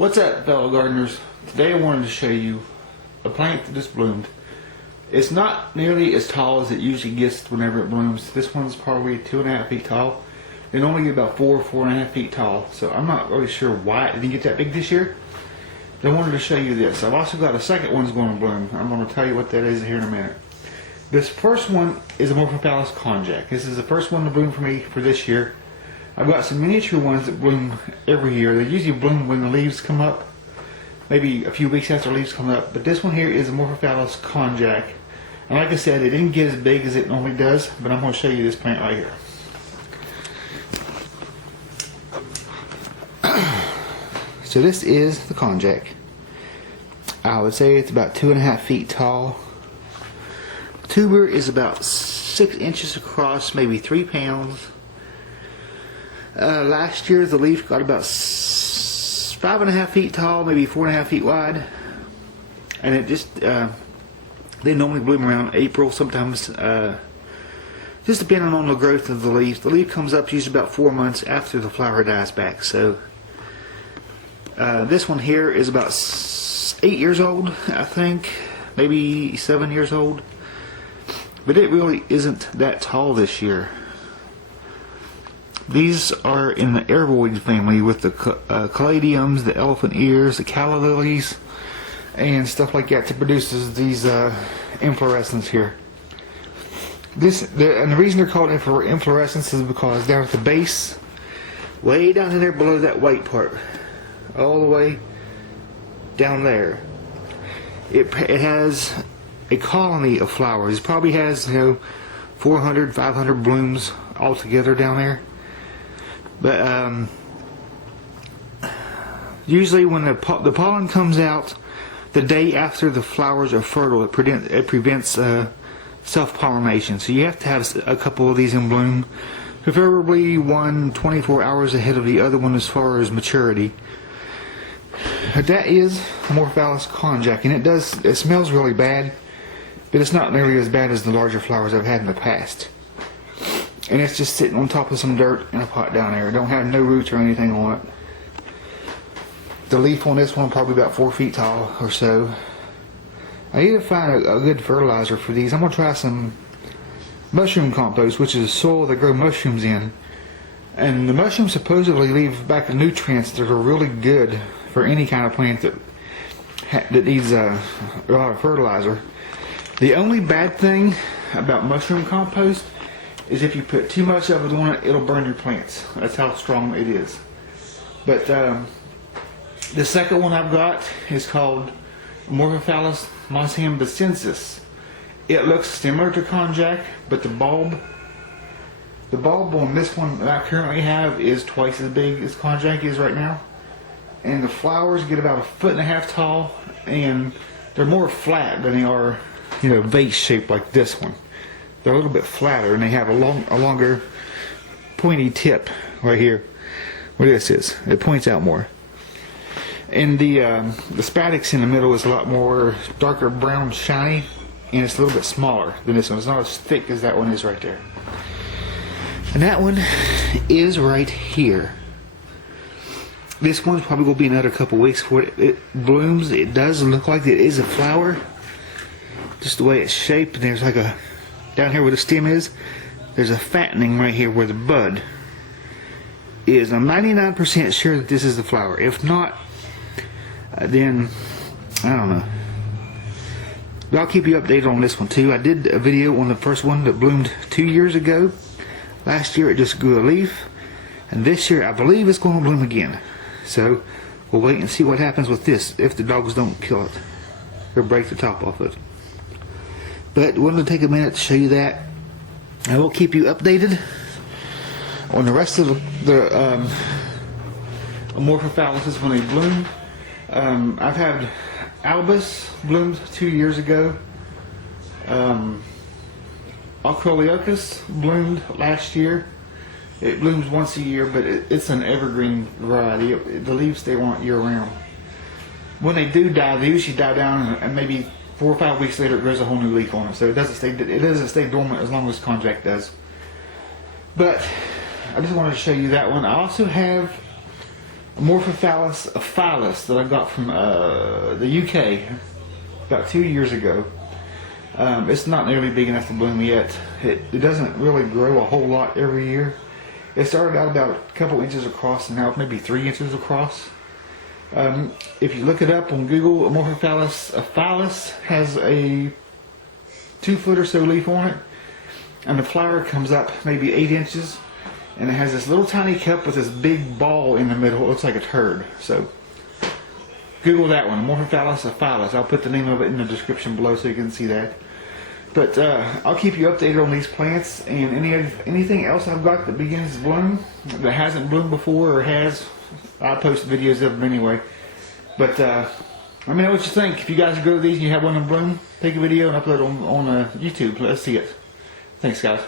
What's up, fellow gardeners? Today I wanted to show you a plant that just bloomed. It's not nearly as tall as it usually gets whenever it blooms. This one's probably 2.5 feet tall. They normally get about 4.5 feet tall, so I'm not really sure why it didn't get that big this year. But I wanted to show you this. I've also got a second one that's going to bloom. I'm going to tell you what that is here in a minute. This first one is Amorphophallus Konjac. This is the first one to bloom for me for this year. I've got some miniature ones that bloom every year. They usually bloom when the leaves come up, maybe a few weeks after the leaves come up. But this one here is Amorphophallus Konjac. And like I said, it didn't get as big as it normally does, but I'm going to show you this plant right here. So this is the Konjac. I would say it's about 2.5 feet tall. The tuber is about 6 inches across, maybe 3 pounds. Last year the leaf got about 5.5 feet tall, maybe 4.5 feet wide, and it just they normally bloom around April, sometimes just depending on the growth of the leaf. The leaf comes up usually about 4 months after the flower dies back. So this one here is about 8 years old, I think, maybe 7 years old, but it really isn't that tall this year. These are in the aeroid family with the caladiums, the elephant ears, the calla lilies, and stuff like that, that produces these inflorescences here. And the reason they're called inflorescence is because down at the base, way down in there below that white part, all the way down there, it has a colony of flowers. It probably has 400, 500 blooms altogether down there. But usually when the pollen comes out the day after the flowers are fertile, it prevents self-pollination. So you have to have a couple of these in bloom, preferably one 24 hours ahead of the other one as far as maturity. That is Amorphophallus Konjac, and it smells really bad, but it's not nearly as bad as the larger flowers I've had in the past. And it's just sitting on top of some dirt in a pot down there. It don't have no roots or anything on it. The leaf on this one probably about 4 feet tall or so. I need to find a good fertilizer for these. I'm going to try some mushroom compost, which is soil they grow mushrooms in. And the mushrooms supposedly leave back the nutrients that are really good for any kind of plant that needs a lot of fertilizer. The only bad thing about mushroom compost is if you put too much of it on it, it'll burn your plants. That's how strong it is. But the second one I've got is called Amorphophallus mossambicensis. It looks similar to Konjac, but the bulb on this one that I currently have is twice as big as Konjac is right now. And the flowers get about 1.5 feet tall, and they're more flat than they are, vase shaped like this one. They're a little bit flatter, and they have a longer pointy tip right here where this is. It points out more. And the spadix in the middle is a lot more darker brown, shiny, and it's a little bit smaller than this one. It's not as thick as that one is right there. And that one is right here. This one's probably going to be another couple weeks before it blooms. It does look like it is a flower, just the way it's shaped. And there's like a down here where the stem is, there's a fattening right here where the bud is. I'm 99% sure that this is the flower. If not, then I don't know. But I'll keep you updated on this one too. I did a video on the first one that bloomed 2 years ago. Last year it just grew a leaf, and this year I believe it's going to bloom again. So we'll wait and see what happens with this if the dogs don't kill it or break the top off it. But I wanted to take a minute to show you that. I will keep you updated on the rest of the Amorphophallus when they bloom. I've had albus bloomed 2 years ago. Acroleocus bloomed last year. It blooms once a year, but it's an evergreen variety. The leaves stay on year round. When they do die, they usually die down, and maybe 4 or 5 weeks later it grows a whole new leaf on it. So it doesn't stay dormant as long as Konjac does. But I just wanted to show you that one. I also have Amorphophallus that I got from the UK about 2 years ago. It's not nearly big enough to bloom yet. It doesn't really grow a whole lot every year. It started out about a couple inches across, and now it's maybe 3 inches across. If you look it up on Google, Amorphophallus has a 2 foot or so leaf on it, and the flower comes up maybe 8 inches, and it has this little tiny cup with this big ball in the middle. It looks like a turd. So Google that one, Amorphophallus. I'll put the name of it in the description below so you can see that. But I'll keep you updated on these plants, and anything else I've got that begins to bloom, that hasn't bloomed before or has, I'll post videos of them anyway. But let me know what you think. If you guys grow these and you have one in bloom, take a video and upload it on YouTube. Let's see it. Thanks, guys.